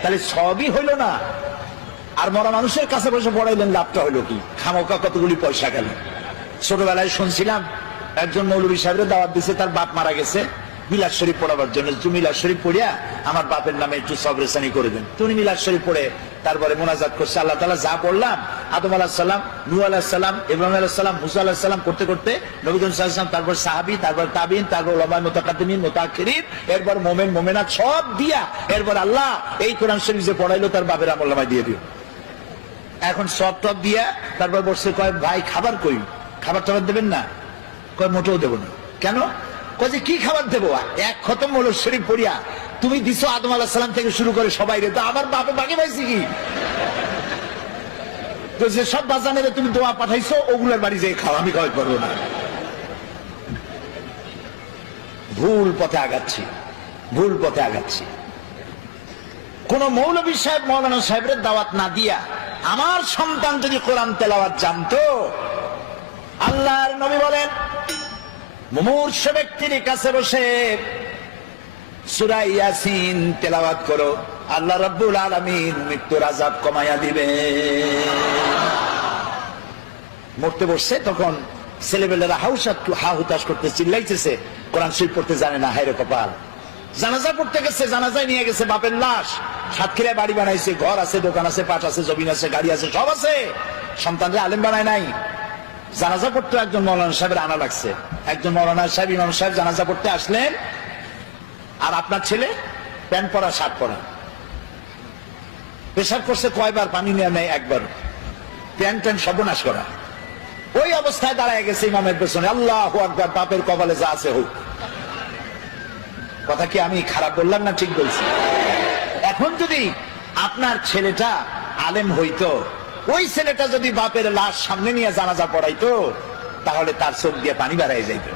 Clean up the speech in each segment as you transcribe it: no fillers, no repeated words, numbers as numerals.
তাহলে সবই হইল না। আর মরা মানুষের কাছে বসে পড়াইলেন, লাভটা হইলো কি? খামোকা কতগুলি পয়সা গেল। ছোটবেলায় শুনছিলাম একজন মৌলভী সাহেবের দাওয়াত দিছে, তার বাপ মারা গেছে, মিলাদ শরীফ পড়াবার জন্য। মিলাদ শরীফ পড়িয়া আমার বাপের নামে একটু সবরেসানি করে দেন। তুমি মিলাদ শরীফ পড়ে তারপরে মোনাজাত করছে, আল্লাহ তাআলা যা পড়লাম, আদম আলাইহিস সালাম, নূহ আলাইহিস সালাম, ইব্রাহিম আলাইহিস সালাম, মুসা আলাইহিস সালাম করতে করতে নবী করিম সাল্লাল্লাহু আলাইহি ওয়াসাল্লাম, তারপর সাহাবী, তারপর তাবিঈন, তারপর উলামা মুতাকাদ্দিমিন মুতাআখিরিন, এরপর মুমিন মুমিনাত সব দিয়া এরপর আল্লাহ এই কোরআন শরীফ যে পড়াইলো তার বাপের আমলনামায় দিয়ে দিও। এখন সব টপ দিয়া তারপর বসে কয়, ভাই খাবার কই? খাবার টাবার দেবেন না? কয় মোটেও দেবো না। কেন? কয় যে কি খাবার দেবো? এক খতম মৌলুদ শরীফ পড়িয়া তুমি দিছো আদম আলাইহিস সালাম থেকে শুরু করে সবাই রে, তো আমার বাপে বাকি পাইছি কি? তো যে সব বাজানের তুমি দোয়া পাঠাইছো ওগুলোর বাড়ি যেয়ে খাও, আমি খাওয়াই পারবো না। ভুল পথে আগাচ্ছি, ভুল পথে আগাচ্ছি। কোন মৌলভী সাহেব মৌলানা সাহেবের দাওয়াত না দিয়া আমার সন্তান যদি কোরআন তেলাওয়াত জানতো, আল্লাহর নবী বলেন মুমূর্ষ ব্যক্তির কাছে বসে সূরা ইয়াসিন তেলাওয়াত করো, আল্লাহ রাব্বুল আলামিন মৃত্যুর আযাব কমাইয়া দিবে। মরতে বসছে তখন ছেলেবেলেরা হা হুতাশ করতে চিল্লাইতেছে, কোরআন শরীফ পড়তে জানে না, হায়রে কপাল। জানাজা পড়তে গেছে, জানাজায় নিয়ে গেছে বাপের লাশ, সাতক্ষীরায় বাড়ি বানাইছে, ঘর আছে, দোকান আছে, পাট আছে, জমিন আছে, গাড়ি আছে, সব আছে, সন্তানরা আলেম বানায় নাই। জানাজা পড়তে একজন মৌলানা সাহেবের আনা লাগছে। একজন মৌলানা সাহেব, ইমাম সাহেব জানাজা পড়তে আসলেন, আর আপনার ছেলে প্যান্ট পরা শার্ট পরা, পেশাব করছে কয়বার, পানি নেওয়া নেই একবার, প্যান্ট সর্বনাশ করা। ওই অবস্থায় দাঁড়ায় গেছে ইমামের পেছনে, আল্লাহু আকবার, বাপের কপালে যা আছে হোক। কথা কি আমি খারাপ বললাম না ঠিক বলছি? এখন যদি আপনার ছেলেটা আলেম হইতো, ওই ছেলেটা যদি বাপের লাশ সামনে নিয়ে জানাজা পড়াইতো, তাহলে তার চোখ দিয়ে পানি বেরিয়ে যাইত।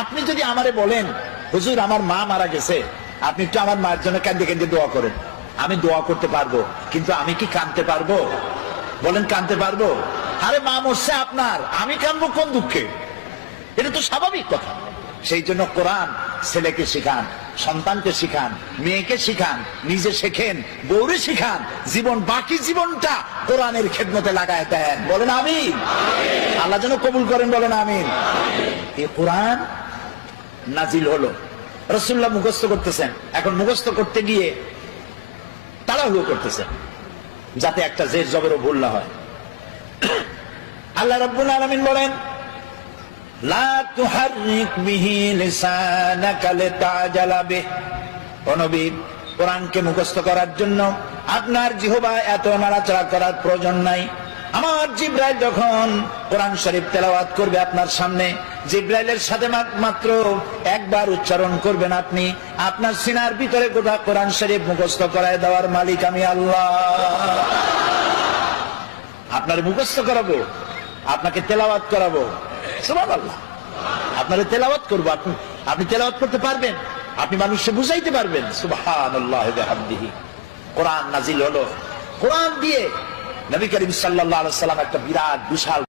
আপনি যদি আমারে বলেন, হুজুর আমার মা মারা গেছে, আপনি একটু আমার মায়ের জন্য কাঁদে কাঁদে দোয়া করেন, আমি দোয়া করতে পারবো, কিন্তু আমি কি কাঁদতে পারবো? বলেন কাঁদতে পারবো? আরে মা মরছে আপনার, আমি কাঁদবো কোন দুঃখে? এটা তো স্বাভাবিক কথা। সেই জন্য কোরআন ছেলেকে শিখান, সন্তানকে শিখান, মেয়েকে শিখান, নিজে শেখেন, বউরে শিখান, জীবন বাকি জীবনটা কোরআনের খেদমতে লাগায় দেন। বলেন আমিন। আল্লাহ যেন কবুল করেন, বলেন আমিন। এই কোরআন নাজিল হলো, রাসূলুল্লাহ মুখস্থ করতেছেন, এখন মুখস্থ করতে গিয়ে তাড়াহুড়ো করতেছেন যাতে একটা জের জবরও ভুল না হয়। আল্লাহ রাব্বুল আলামিন বলেন, লা তুহাররিক বিহি লিসানাকা লিতাজালা বিহি। ও নবী, কোরআনকে মুখস্থ করার জন্য আপনার জিহ্বা এত নাড়াচাড়া করার প্রয়োজন নাই। আমার জিবরাইল যখন কোরআন শরীফ তেলাওয়াত করবে আপনার সামনে, জিবরাইলের সাথে মাত্র একবার উচ্চারণ করবেন আপনি, আপনার সিনার ভিতরে গোটা কোরআন শরীফ মুখস্থ করায় দেওয়ার মালিক আমি আল্লাহ। আপনার মুখস্থ করাবো, আপনাকে তেলাওয়াত করাবো, সুবহানাল্লাহ। আপনারা তেলাওয়াত করবো, আপনি তেলাওয়াত করতে পারবেন, আপনি মানুষকে বুঝাইতে পারবেন। সুবহানাল্লাহি ওয়া বিহামদিহি। কোরআন নাজিল হলো, কোরআন দিয়ে নবী করিম সাল্লাল্লাহু আলাইহি ওয়াসাল্লাম একটা বিরাট বিশাল